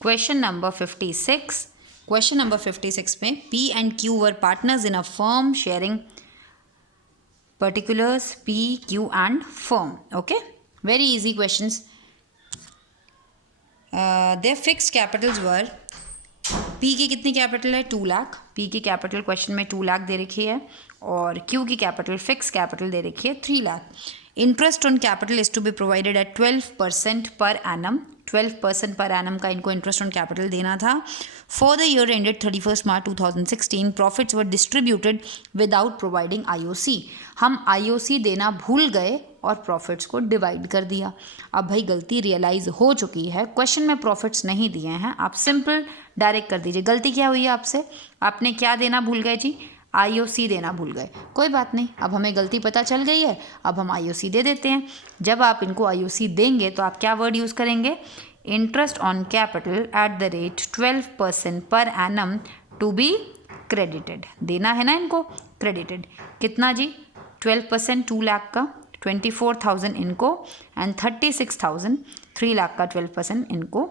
Question number 56. Question number 56 में P and Q were partners in a firm sharing particulars P, Q and firm. Okay, very easy questions. Their fixed capitals were, P की कितनी capital है 2 lakh, P की capital question में 2 लाख दे रखी है और Q की कैपिटल फिक्स कैपिटल दे रखी है 3 lakh. Interest on capital is to be provided at 12% per annum. 12% per annum का इनको इंटरेस्ट ऑन कैपिटल देना था. For the year ended 31 March 2016 profits were distributed without providing IOC. हम IOC देना भूल गए और प्रॉफिट्स को डिवाइड कर दिया. अब भाई गलती रियलाइज हो चुकी है, क्वेश्चन में प्रॉफिट्स नहीं दिए हैं, आप सिंपल डायरेक्ट कर दीजिए. गलती क्या हुई है आपसे, आपने क्या देना भूल गए जी, IOC देना भूल गए. कोई बात नहीं, अब हमें गलती पता चल गई है, अब हम IOC दे देते हैं. जब आप इनको IOC देंगे तो आप क्या वर्ड यूज़ करेंगे, interest on capital at the rate 12% per annum to be credited. देना है ना इनको क्रेडिटेड. कितना जी 12%, 2 लाख का 24,000 इनको एंड 36,000 3 लाख का 12% इनको.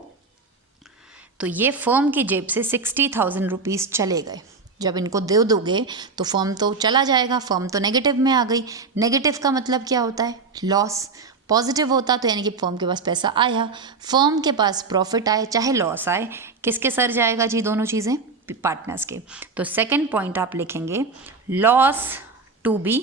तो ये फर्म की जेब से 60,000 रुपीज़ चले गए. जब इनको दे दोगे तो फर्म तो चला जाएगा, फर्म तो नेगेटिव में आ गई. नेगेटिव का मतलब क्या होता है, लॉस. पॉजिटिव होता तो यानी कि फर्म के पास पैसा आया, फर्म के पास प्रॉफिट आए चाहे लॉस आए, किसके सर जाएगा जी, दोनों चीज़ें पार्टनर्स के. तो सेकंड पॉइंट आप लिखेंगे लॉस टू बी.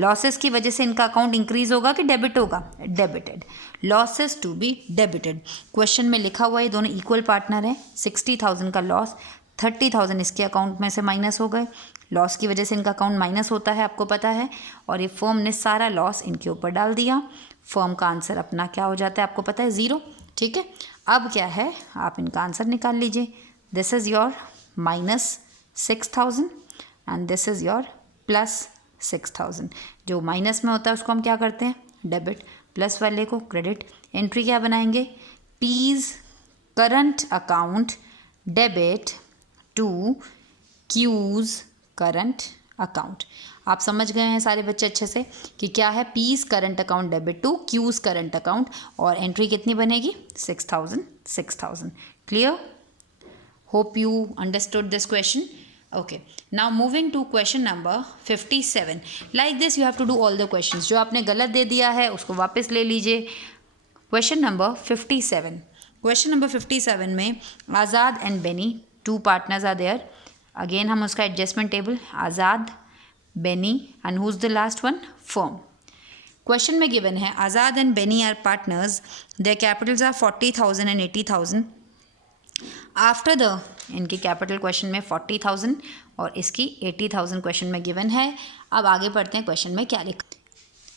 लॉसेस की वजह से इनका अकाउंट इंक्रीज होगा कि डेबिट होगा, debited. Losses to be debited. Question में लिखा हुआ है दोनों इक्वल पार्टनर है. 60,000 का लॉस, 30,000 इसके अकाउंट में से माइनस हो गए. लॉस की वजह से इनका अकाउंट माइनस होता है, आपको पता है, और ये फर्म ने सारा लॉस इनके ऊपर डाल दिया. फर्म का आंसर अपना क्या हो जाता है, आपको पता है, 0. ठीक है, अब क्या है, आप इनका आंसर निकाल लीजिए. This is your -6,000 and this is your +6,000. जो माइनस में होता है उसको हम क्या करते हैं, डेबिट, प्लस वाले को क्रेडिट. एंट्री क्या बनाएंगे, P's current account debit to Q's current account. आप समझ गए हैं सारे बच्चे अच्छे से कि क्या है, P's current account debit to Q's current account. और एंट्री कितनी बनेगी, 6,000. Clear, hope you understood this question. Okay, now moving to question number 57. Like this you have to do all the questions. जो आपने गलत दे दिया है उसको वापस ले लीजिए. Question number 57. Question number 57 में Azad and Benny, 2 partners are there. Again हम उसका adjustment table, Azad, Benny and who's the last one, firm. Question में गिवन है Azad and Benny are partners, their capitals are 40,000 and 80,000. After the, इनकी capital question में 40,000 और इसकी 80,000 question में गिवन है. अब आगे पढ़ते हैं क्वेश्चन में क्या लिखा.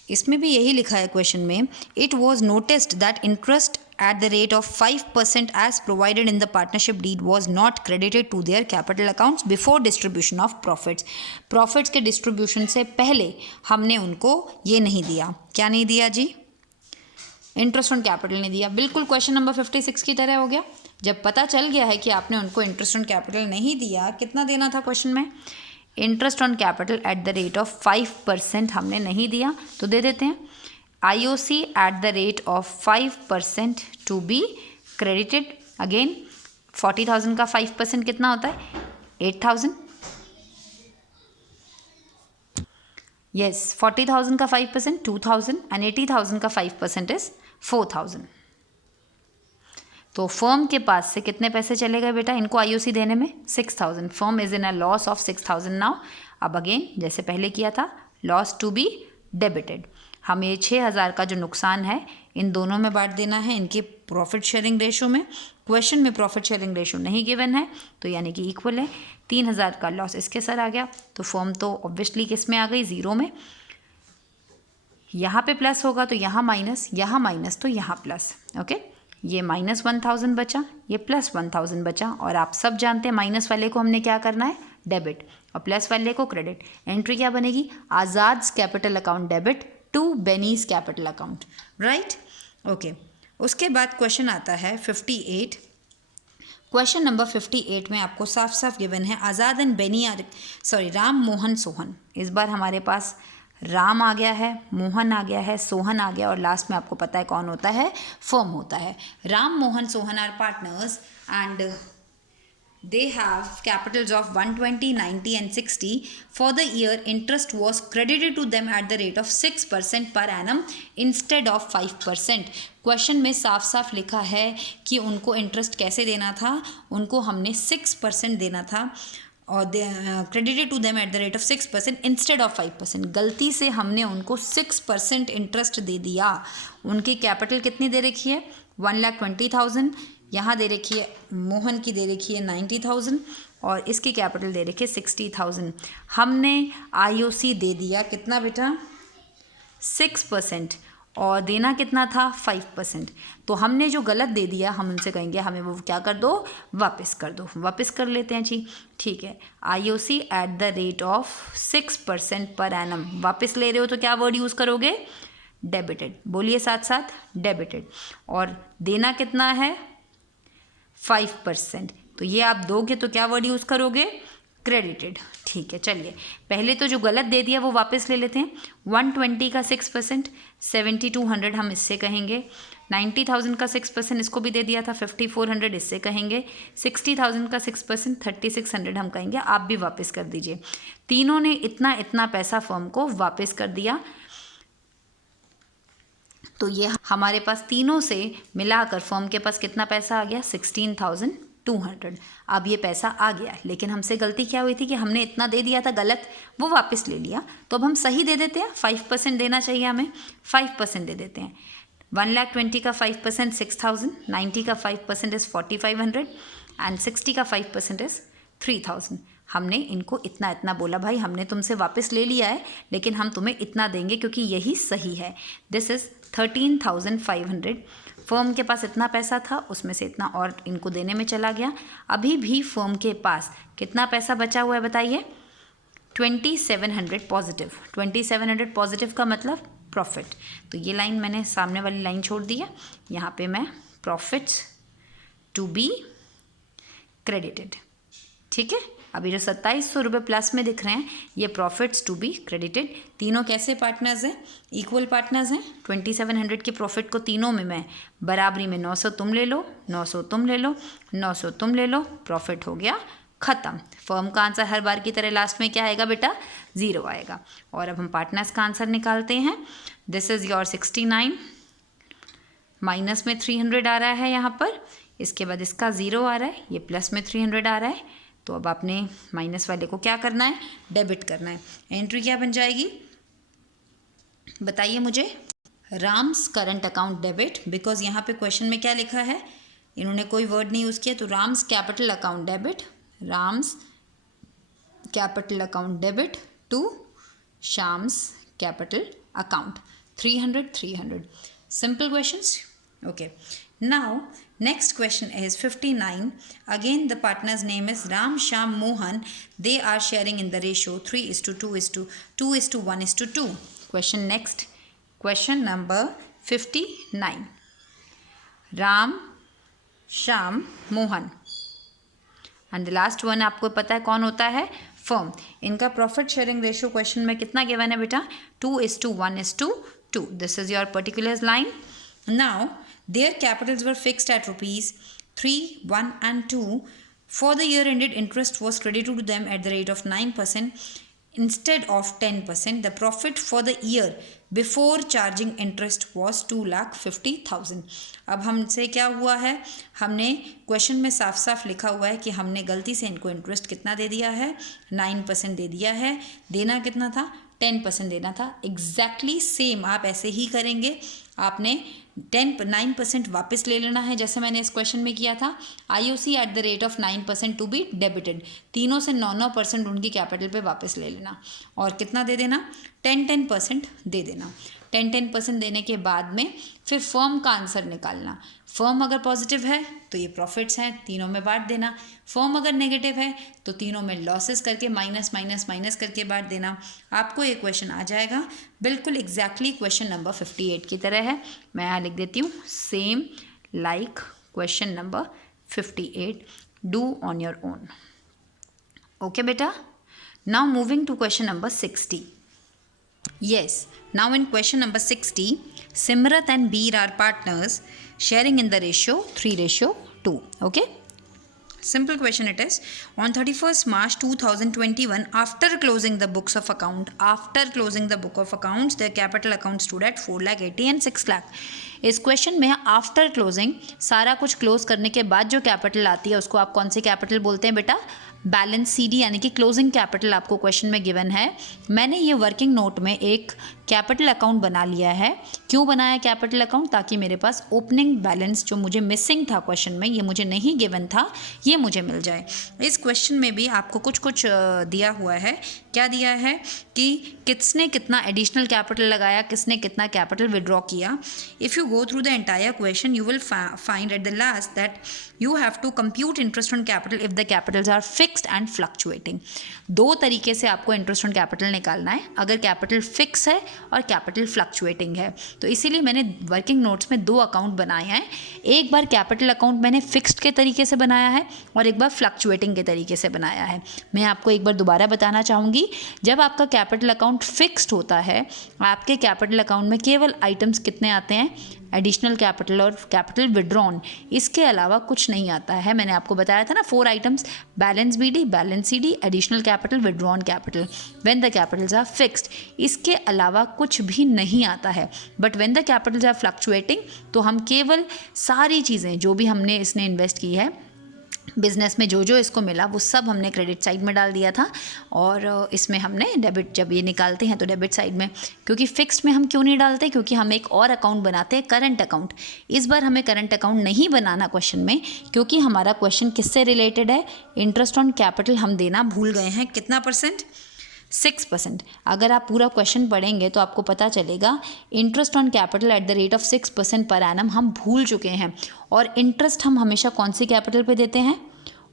इसमें भी यही लिखा है क्वेश्चन में, it was noticed that interest at the rate of 5% as provided in the partnership deed was not credited to their capital accounts before distribution of profits. Profits के डिस्ट्रीब्यूशन से पहले हमने उनको ये नहीं दिया. क्या नहीं दिया जी, इंटरेस्ट ऑन कैपिटल नहीं दिया. बिल्कुल क्वेश्चन नंबर 56 की तरह हो गया. जब पता चल गया है कि आपने उनको इंटरेस्ट ऑन कैपिटल नहीं दिया, कितना देना था क्वेश्चन में, interest on capital at the rate of 5% हमने नहीं दिया, तो दे देते हैं IOC at the rate of 5% to be credited. Again 40,000 का 5% कितना होता है, 8,000. यस, 40,000 का 5% 2,000 एंड 80,000 का 5% इज 4,000. तो फर्म के पास से कितने पैसे चले गए बेटा इनको IOC देने में, 6,000. Firm is in a loss of 6,000 now. अब अगेन जैसे पहले किया था, लॉस टू बी डेबिटेड. हमें 6,000 का जो नुकसान है इन दोनों में बांट देना है, इनके प्रॉफिट शेयरिंग रेशो में. क्वेश्चन में प्रॉफिट शेयरिंग रेशो नहीं गिवन है तो यानी कि इक्वल है. 3,000 का लॉस इसके सर आ गया, तो फर्म तो ऑब्वियसली किस में आ गई, 0 में. यहाँ पे प्लस होगा तो यहाँ माइनस तो यहाँ प्लस. ओके, ये -1,000 बचा, ये +1,000 बचा. और आप सब जानते हैं माइनस वाले को हमने क्या करना है, डेबिट, और प्लस वाले को क्रेडिट. एंट्री क्या बनेगी, Azad capital account debit to Benny's capital account. Right, okay. उसके बाद क्वेश्चन आता है 58. क्वेश्चन नंबर 58 में आपको साफ साफ गिवन है Azad and Benny are, Ram Mohan Sohan. इस बार हमारे पास राम आ गया है, मोहन आ गया है, सोहन आ गया और लास्ट में आपको पता है कौन होता है, फर्म होता है। Ram, Mohan, Sohan are partners and they have capitals of 120, 90 and 60. For the year, interest was credited to them at the rate of 6% per annum instead of 5%. Question में साफ साफ लिखा है कि उनको इंटरेस्ट कैसे देना था, उनको हमने 6% देना था और credited to them at the rate of 6% instead of 5%। गलती से हमने उनको 6% इंटरेस्ट दे दिया। उनकी कैपिटल कितनी दे रखी है, 1,20,000। यहाँ दे रखी है, मोहन की दे रखी है 90,000 और इसकी कैपिटल दे रखी है 60,000। हमने आईओसी दे दिया कितना बेटा, 6% और देना कितना था, 5%। तो हमने जो गलत दे दिया हम उनसे कहेंगे हमें वो क्या कर दो, वापस कर दो। वापस कर लेते हैं जी, ठीक है। IOC at the rate of 6% per annum, वापस ले रहे हो तो क्या वर्ड यूज़ करोगे, डेबिटेड। बोलिए साथ साथ, डेबिटेड। और देना कितना है, 5%। तो ये आप दोगे तो क्या वर्ड यूज़ करोगे, क्रेडिटेड। ठीक है, चलिए पहले तो जो गलत दे दिया वो वापस ले लेते हैं। 120 का 6%, 7,200 हम इससे कहेंगे। 90,000 का 6% इसको भी दे दिया था, 5,400 इससे कहेंगे। 60,000 का 6%, 3,600 हम कहेंगे। आप भी वापस कर दीजिए। तीनों ने इतना इतना पैसा फर्म को वापस कर दिया। तो ये हमारे पास तीनों से मिलाकर फर्म के पास कितना पैसा आ गया, 16,200। अब ये पैसा आ गया, लेकिन हमसे गलती क्या हुई थी कि हमने इतना दे दिया था गलत, वो वापस ले लिया। तो अब हम सही दे देते हैं, 5% देना चाहिए हमें, 5% दे देते हैं। 1,20,000 का 5% 6,000, 90 का 5% इज़ 4,500 एंड 60 का 5% इज़ 3,000। हमने इनको इतना इतना बोला, भाई हमने तुमसे वापस ले लिया है लेकिन हम तुम्हें इतना देंगे क्योंकि यही सही है। This is 13,500। फर्म के पास इतना पैसा था, उसमें से इतना और इनको देने में चला गया। अभी भी फर्म के पास कितना पैसा बचा हुआ है बताइए, 2,700 पॉजिटिव। 2,700 पॉजिटिव का मतलब प्रॉफिट। तो ये लाइन मैंने सामने वाली लाइन छोड़ दी है, यहाँ पे मैं प्रॉफिट्स टू बी क्रेडिटेड। ठीक है, अभी जो 2,700 रुपये प्लस में दिख रहे हैं ये प्रॉफिट्स टू बी क्रेडिटेड। तीनों कैसे पार्टनर्स हैं, इक्वल पार्टनर्स हैं। 2,700 के प्रॉफिट को तीनों में मैं बराबरी में 900 तुम ले लो, 900 तुम ले लो, 900 तुम ले लो, प्रॉफिट हो गया ख़त्म। फर्म का आंसर हर बार की तरह लास्ट में क्या आएगा बेटा, 0 आएगा। और अब हम पार्टनर्स का आंसर निकालते हैं। दिस इज़ योर 69, माइनस में 300 आ रहा है यहाँ पर, इसके बाद इसका 0 आ रहा है, ये प्लस में 300 आ रहा है। तो अब आपने माइनस वाले को क्या करना है, डेबिट करना है। एंट्री क्या बन जाएगी बताइए मुझे, Ram's current account debit, because यहाँ पे क्वेश्चन में क्या लिखा है, इन्होंने कोई वर्ड नहीं यूज़ किया। तो Ram's capital account debit, Ram's capital account debit to Shyam's capital account, 300 300। Simple questions, okay. Now next question is 59. Again the partner's name is Ram, Shyam, Mohan. They are sharing in the ratio 3:2:2:1:2. Question next. Question number 59. Ram, Shyam, Mohan. And the last one आपको पता है कौन होता है, firm. इनका profit sharing ratio question में कितना given है बेटा, 2:1:2. This is your particulars line. Now their capitals were fixed at rupees 3, 1 and 2. For the year ended, interest was credited to them at the rate of 9% instead of 10%. The profit for the year before charging interest was 2,50,000. अब हमसे क्या हुआ है, हमने question में साफ साफ लिखा हुआ है कि हमने गलती से इनको इंटरेस्ट कितना दे दिया है, 9% दे दिया है। देना कितना था, 10% देना था। एग्जैक्टली सेम आप ऐसे ही करेंगे, आपने 9% वापस ले लेना है जैसे मैंने इस क्वेश्चन में किया था। IOC at the rate of 9% to be debited, तीनों से 9% उनकी कैपिटल पे वापस ले लेना और कितना दे देना, 10% दे देना। 10% देने के बाद में फिर फर्म का आंसर निकालना। फर्म अगर पॉजिटिव है तो ये प्रॉफिट्स हैं, तीनों में बांट देना। फर्म अगर नेगेटिव है तो तीनों में लॉसेस करके माइनस माइनस माइनस करके बांट देना। आपको ये क्वेश्चन आ जाएगा बिल्कुल एग्जैक्टली क्वेश्चन नंबर 58 की तरह है। मैं यहाँ लिख देती हूँ, same like question number 58, do on your own. Okay बेटा, now moving to question number 60। Yes. Now in question number 60, Simrat and Beer are partners sharing in the ratio 3:2. Okay. Simple question it is. On 31st March 2021, after closing the books of accounts, their capital account stood at 4,80,000 and 6 lakh. इस question में after closing, सारा कुछ close करने के बाद जो capital आती है उसको आप कौन सी कैपिटल बोलते हैं बेटा? बैलेंस सीडी, यानी कि क्लोजिंग कैपिटल आपको क्वेश्चन में गिवन है। मैंने ये वर्किंग नोट में एक कैपिटल अकाउंट बना लिया है। क्यों बनाया कैपिटल अकाउंट? ताकि मेरे पास ओपनिंग बैलेंस जो मुझे मिसिंग था क्वेश्चन में, ये मुझे नहीं गिवन था, ये मुझे मिल जाए। इस क्वेश्चन में भी आपको कुछ दिया हुआ है। क्या दिया है कि किसने कितना एडिशनल कैपिटल लगाया, किसने कितना कैपिटल विड्रॉ किया। If you go through the entire question you will find at the last that you have to compute interest on capital if the capitals are fixed and fluctuating. दो तरीके से आपको interest on capital निकालना है, अगर capital fix है और capital fluctuating है। तो इसीलिए मैंने वर्किंग नोट्स में 2 अकाउंट बनाए हैं। एक बार कैपिटल अकाउंट मैंने फिक्स्ड के तरीके से बनाया है और एक बार फ्लक्चुएटिंग के तरीके से बनाया है। मैं आपको एक बार दोबारा बताना चाहूँगी, जब आपका कैपिटल अकाउंट फिक्स्ड होता है, आपके कैपिटल अकाउंट में केवल आइटम्स कितने आते हैं? एडिशनल कैपिटल और कैपिटल विड्रॉन, इसके अलावा कुछ नहीं आता है। मैंने आपको बताया था ना 4 items, balance BD, balance CD, additional capital, withdrawn capital, when the capitals are fixed. इसके अलावा कुछ भी नहीं आता है। But when the capitals are fluctuating, तो हम केवल सारी चीज़ें जो भी हमने इसने इन्वेस्ट की है बिज़नेस में, जो इसको मिला वो सब हमने क्रेडिट साइड में डाल दिया था, और इसमें हमने डेबिट, जब ये निकालते हैं तो डेबिट साइड में। क्योंकि फिक्स्ड में हम क्यों नहीं डालते? क्योंकि हम एक और अकाउंट बनाते हैं, करंट अकाउंट। इस बार हमें करंट अकाउंट नहीं बनाना क्वेश्चन में, क्योंकि हमारा क्वेश्चन किससे रिलेटेड है? इंटरेस्ट ऑन कैपिटल हम देना भूल गए हैं। कितना %? 6%। अगर आप पूरा क्वेश्चन पढ़ेंगे तो आपको पता चलेगा interest on capital at the rate of 6% per annum हम भूल चुके हैं। और इंटरेस्ट हम हमेशा कौन सी कैपिटल पे देते हैं?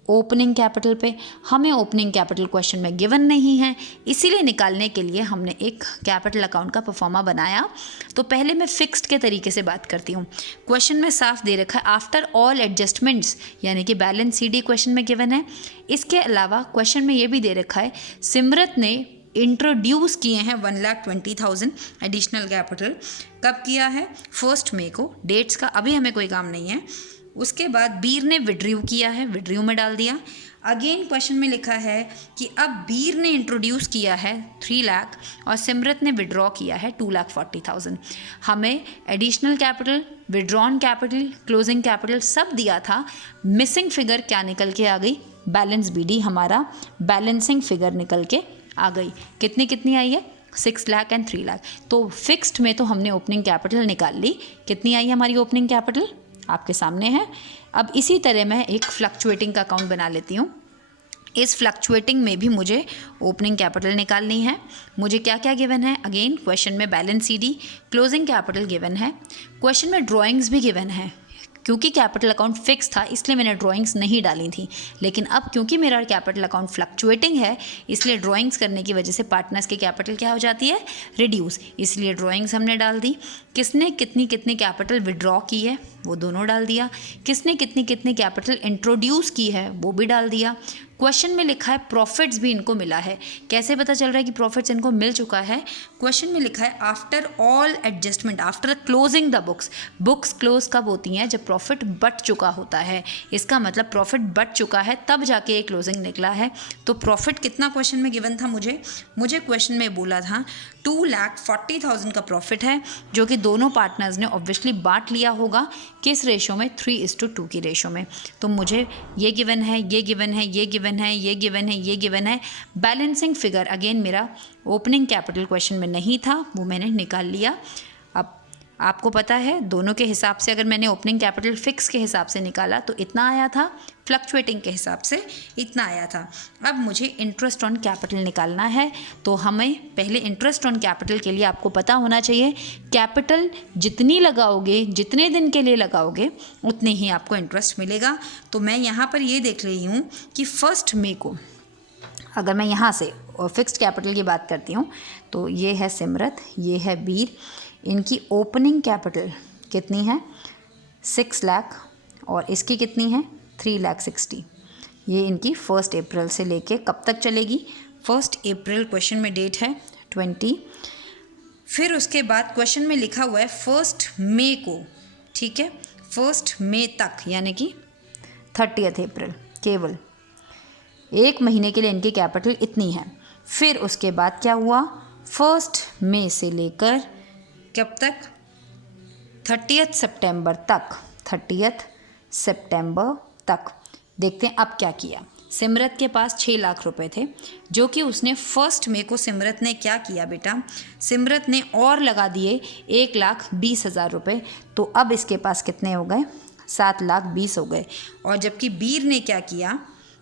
ओपनिंग कैपिटल पे। हमें ओपनिंग कैपिटल क्वेश्चन में गिवन नहीं है, इसीलिए निकालने के लिए हमने एक कैपिटल अकाउंट का परफॉर्मा बनाया। तो पहले मैं फिक्स्ड के तरीके से बात करती हूँ। क्वेश्चन में साफ दे रखा है आफ्टर ऑल एडजस्टमेंट्स, यानी कि बैलेंस सीडी क्वेश्चन में गिवन है। इसके अलावा क्वेश्चन में ये भी दे रखा है सिमरत ने इंट्रोड्यूस किए हैं 1,20,000 एडिशनल कैपिटल। कब किया है? 1 मई को। डेट्स का अभी हमें कोई काम नहीं है। उसके बाद बीर ने विड्रॉ किया है, विड्रॉ में डाल दिया। अगेन क्वेश्चन में लिखा है कि अब बीर ने इंट्रोड्यूस किया है 3 लाख और सिमरत ने विड्रॉ किया है 2,40,000। हमें additional capital, withdrawn capital, closing capital सब दिया था। मिसिंग फिगर क्या निकल के आ गई? बैलेंस बीडी, हमारा बैलेंसिंग फिगर निकल के आ गई। कितनी आई है? 6 लाख एंड 3 लाख। तो फिक्स्ड में तो हमने ओपनिंग कैपिटल निकाल ली। कितनी आई हमारी ओपनिंग कैपिटल? आपके सामने है। अब इसी तरह मैं एक फ्लक्चुएटिंग का अकाउंट बना लेती हूँ। इस फ्लक्चुएटिंग में भी मुझे ओपनिंग कैपिटल निकालनी है। मुझे क्या क्या गिवन है? अगेन क्वेश्चन में balance CD, closing capital given है। क्वेश्चन में ड्राइंग्स भी गिवन है। क्योंकि कैपिटल अकाउंट फिक्स था इसलिए मैंने ड्राइंग्स नहीं डाली थी, लेकिन अब क्योंकि मेरा कैपिटल अकाउंट फ्लक्चुएटिंग है इसलिए ड्राइंग्स करने की वजह से पार्टनर्स की कैपिटल क्या हो जाती है? रिड्यूस। इसलिए ड्राइंग्स हमने डाल दी। किसने कितनी कैपिटल विड्रॉ की है वो दोनों डाल दिया। किसने कितनी कैपिटल इंट्रोड्यूस की है वो भी डाल दिया। क्वेश्चन में लिखा है प्रॉफिट्स भी इनको मिला है। कैसे पता चल रहा है कि प्रॉफिट्स इनको मिल चुका है? क्वेश्चन में लिखा है after all adjustment, after closing the books. Books close कब होती हैं? जब प्रॉफिट बट चुका होता है। इसका मतलब प्रॉफिट बट चुका है तब जाके ये क्लोजिंग निकला है। तो प्रॉफिट कितना क्वेश्चन में गिवन था? मुझे क्वेश्चन में बोला था 2,40,000 का प्रॉफिट है, जो कि दोनों पार्टनर्स ने ऑब्वियसली बांट लिया होगा। किस रेशो में? 3:2 की रेशो में। तो मुझे ये गिवन है, ये गिवन है, ये गिवन है, ये गिवन है, ये गिवन है। बैलेंसिंग फिगर अगेन मेरा ओपनिंग कैपिटल क्वेश्चन में नहीं था, वो मैंने निकाल लिया। अब आपको पता है दोनों के हिसाब से अगर मैंने ओपनिंग कैपिटल फिक्स के हिसाब से निकाला तो इतना आया था, फ्लक्चुएटिंग के हिसाब से इतना आया था। अब मुझे इंटरेस्ट ऑन कैपिटल निकालना है, तो हमें पहले इंटरेस्ट ऑन कैपिटल के लिए आपको पता होना चाहिए कैपिटल जितनी लगाओगे, जितने दिन के लिए लगाओगे उतने ही आपको इंटरेस्ट मिलेगा। तो मैं यहाँ पर ये देख रही हूँ कि 1 मई को अगर मैं यहाँ से फिक्स्ड कैपिटल की बात करती हूँ तो ये है सिमरत, ये है बीर। इनकी ओपनिंग कैपिटल कितनी है? 6 लाख और इसकी कितनी है? 3,60,000। ये इनकी 1 अप्रैल से लेके कब तक चलेगी? 1 अप्रैल क्वेश्चन में डेट है 20 फिर उसके बाद क्वेश्चन में लिखा हुआ है 1 मई को, ठीक है, 1 मई तक यानी कि 30 अप्रैल, केवल 1 महीने के लिए इनकी कैपिटल इतनी है। फिर उसके बाद क्या हुआ, 1 मई से लेकर कब तक, 30 सितंबर तक, 30 सितंबर तक। देखते हैं अब क्या किया। सिमरत के पास 6 लाख रुपए थे जो कि उसने 1 मई को सिमरत ने क्या किया बेटा, सिमरत ने और लगा दिए 1,20,000 रुपये। तो अब इसके पास कितने हो गए, 7,20,000 हो गए। और जबकि बीर ने क्या किया,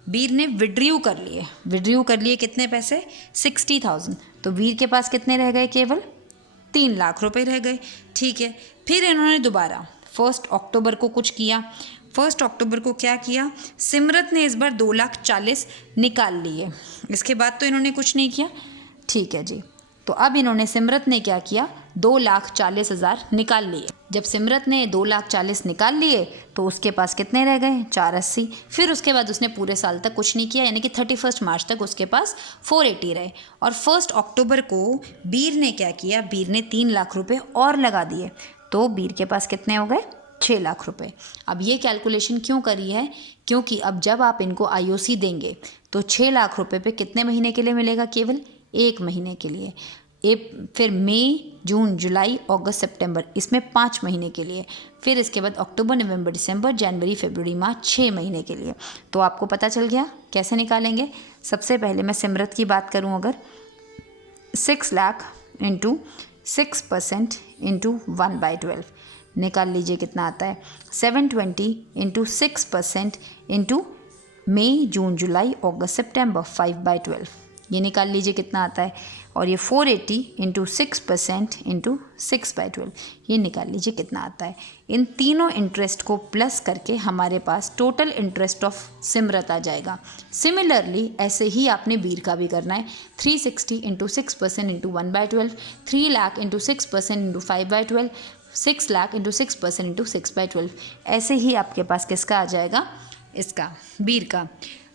बीर ने विड्रीव कर लिए कितने पैसे, 60,000। तो वीर के पास कितने रह गए, केवल 3 लाख रुपए रह गए, ठीक है। फिर इन्होंने दोबारा 1 अक्टूबर को कुछ किया। 1 अक्टूबर को क्या किया, सिमरत ने इस बार 2,40,000 निकाल लिए। इसके बाद तो इन्होंने कुछ नहीं किया, ठीक है जी। तो अब इन्होंने, सिमरत ने क्या किया, 2,40,000 निकाल लिए। जब सिमरत ने 2,40,000 निकाल लिए तो उसके पास कितने रह गए, 480। फिर उसके बाद उसने पूरे साल तक कुछ नहीं किया, यानी कि 31 मार्च तक उसके पास 480 रहे। और 1 अक्टूबर को बीर ने क्या किया, बीर ने 3 लाख रुपए और लगा दिए। तो बीर के पास कितने हो गए, 6 लाख रुपए। अब ये कैलकुलेशन क्यों करी है, क्योंकि अब जब आप इनको आईओसी देंगे तो 6 लाख रुपए पे कितने महीने के लिए मिलेगा, केवल 1 महीने के लिए। फिर मई, जून, जुलाई, अगस्त, सितंबर, इसमें 5 महीने के लिए। फिर इसके बाद अक्टूबर, नवंबर, दिसंबर, जनवरी, फरवरी, मार्च, 6 महीने के लिए। तो आपको पता चल गया कैसे निकालेंगे। सबसे पहले मैं सिमरत की बात करूं, अगर 6 लाख इंटू 6% इंटू 1/12 निकाल लीजिए कितना आता है, 720 इंटू 6% इंटू मई, जून, जुलाई, अगस्त, सितंबर, 5/12 ये निकाल लीजिए कितना आता है। और ये 480 इंटू 6% इंटू 6/12 ये निकाल लीजिए कितना आता है। इन तीनों इंटरेस्ट को प्लस करके हमारे पास टोटल इंटरेस्ट ऑफ सिमरत आ जाएगा। सिमिलरली ऐसे ही आपने बीर का भी करना है, 360 into 6% into 1/12, 3 lakh into 6% into 5/12, 6 lakh into 6% into 6/12। ऐसे ही आपके पास किसका आ जाएगा, इसका, बीर का।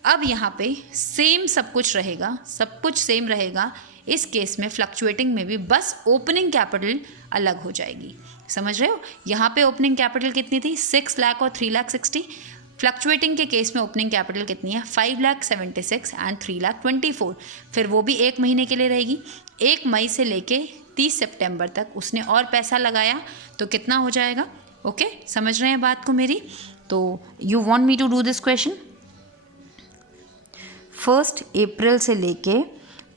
अब यहाँ पे सेम सब कुछ रहेगा, सब कुछ सेम रहेगा। इस केस में फ्लक्चुएटिंग में भी बस ओपनिंग कैपिटल अलग हो जाएगी, समझ रहे हो। यहाँ पे ओपनिंग कैपिटल कितनी थी, 6 लाख और 3,60,000। फ्लक्चुएटिंग के केस में ओपनिंग कैपिटल कितनी है, 5,76,000 एंड 3,24,000। फिर वो भी 1 महीने के लिए रहेगी। 1 मई से लेके 30 सितंबर तक उसने और पैसा लगाया तो कितना हो जाएगा। ओके, समझ रहे हैं बात को मेरी। तो you want me to do this question. 1 April से लेके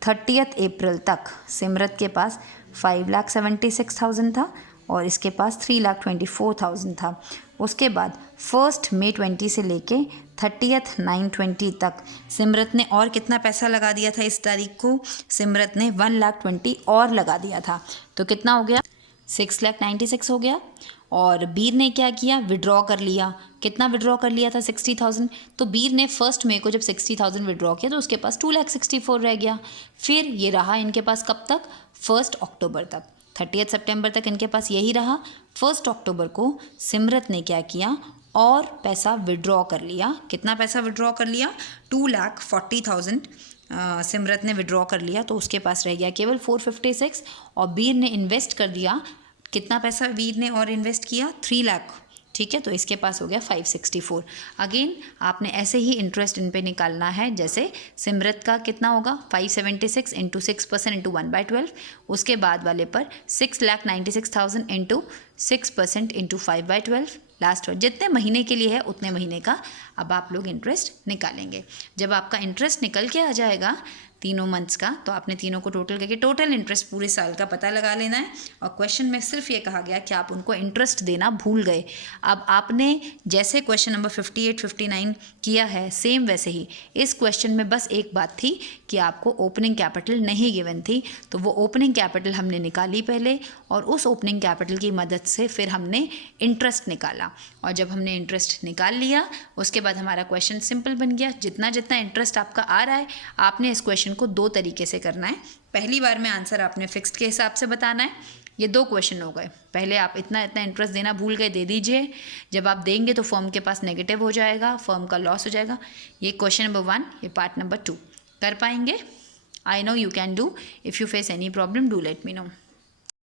30 अप्रैल तक सिमरत के पास 5,76,000 था और इसके पास 3,24,000 था। उसके बाद 1 मई 20 से लेके 30/9/20 तक सिमरत ने और कितना पैसा लगा दिया था। इस तारीख को सिमरत ने 1,20,000 और लगा दिया था। तो कितना हो गया, 6,96,000 हो गया। और बीर ने क्या किया, विड्रॉ कर लिया। कितना विड्रॉ कर लिया था, 60,000। तो बीर ने 1 मई को जब 60,000 विड्रॉ किया तो उसके पास 2,64,000 रह गया। फिर ये रहा इनके पास कब तक, 1 अक्टूबर तक, 30 सितंबर तक इनके पास यही रहा। 1 अक्टूबर को सिमरत ने क्या किया, और पैसा विड्रॉ कर लिया। कितना पैसा विड्रॉ कर लिया, 2,40,000 सिमरत ने विड्रॉ कर लिया। तो उसके पास रह गया केवल 456। और बीर ने इन्वेस्ट कर दिया, कितना पैसा वीर ने और इन्वेस्ट किया, 3 लाख। ठीक है, तो इसके पास हो गया 564। अगेन आपने ऐसे ही इंटरेस्ट इन पे निकालना है। जैसे सिमरत का कितना होगा, 576 इंटू 6% इंटू 1/12। उसके बाद वाले पर 6,96,000 इंटू 6% इंटू 5/12। लास्ट जितने महीने के लिए है उतने महीने का अब आप लोग इंटरेस्ट निकालेंगे। जब आपका इंटरेस्ट निकल के आ जाएगा तीनों मंथ्स का, तो आपने तीनों को टोटल करके टोटल इंटरेस्ट पूरे साल का पता लगा लेना है। और क्वेश्चन में सिर्फ ये कहा गया कि आप उनको इंटरेस्ट देना भूल गए। अब आपने जैसे क्वेश्चन नंबर 58, 59 किया है, सेम वैसे ही इस क्वेश्चन में बस एक बात थी कि आपको ओपनिंग कैपिटल नहीं गिवन थी। तो वो ओपनिंग कैपिटल हमने निकाली पहले, और उस ओपनिंग कैपिटल की मदद से फिर हमने इंटरेस्ट निकाला। और जब हमने इंटरेस्ट निकाल लिया उसके बाद हमारा क्वेश्चन सिंपल बन गया। जितना जितना इंटरेस्ट आपका आ रहा है आपने इस क्वेश्चन को 2 तरीके से करना है। पहली बार में आंसर आपने फिक्स्ड के हिसाब से बताना है। ये 2 क्वेश्चन हो गए। पहले आप इतना इतना इंटरेस्ट देना भूल गए, दे दीजिए। जब आप देंगे तो फर्म के पास नेगेटिव हो जाएगा, फर्म का लॉस हो जाएगा। ये क्वेश्चन नंबर 1, ये पार्ट नंबर 2 कर पाएंगे। I know you can do. If you face any problem do let me know.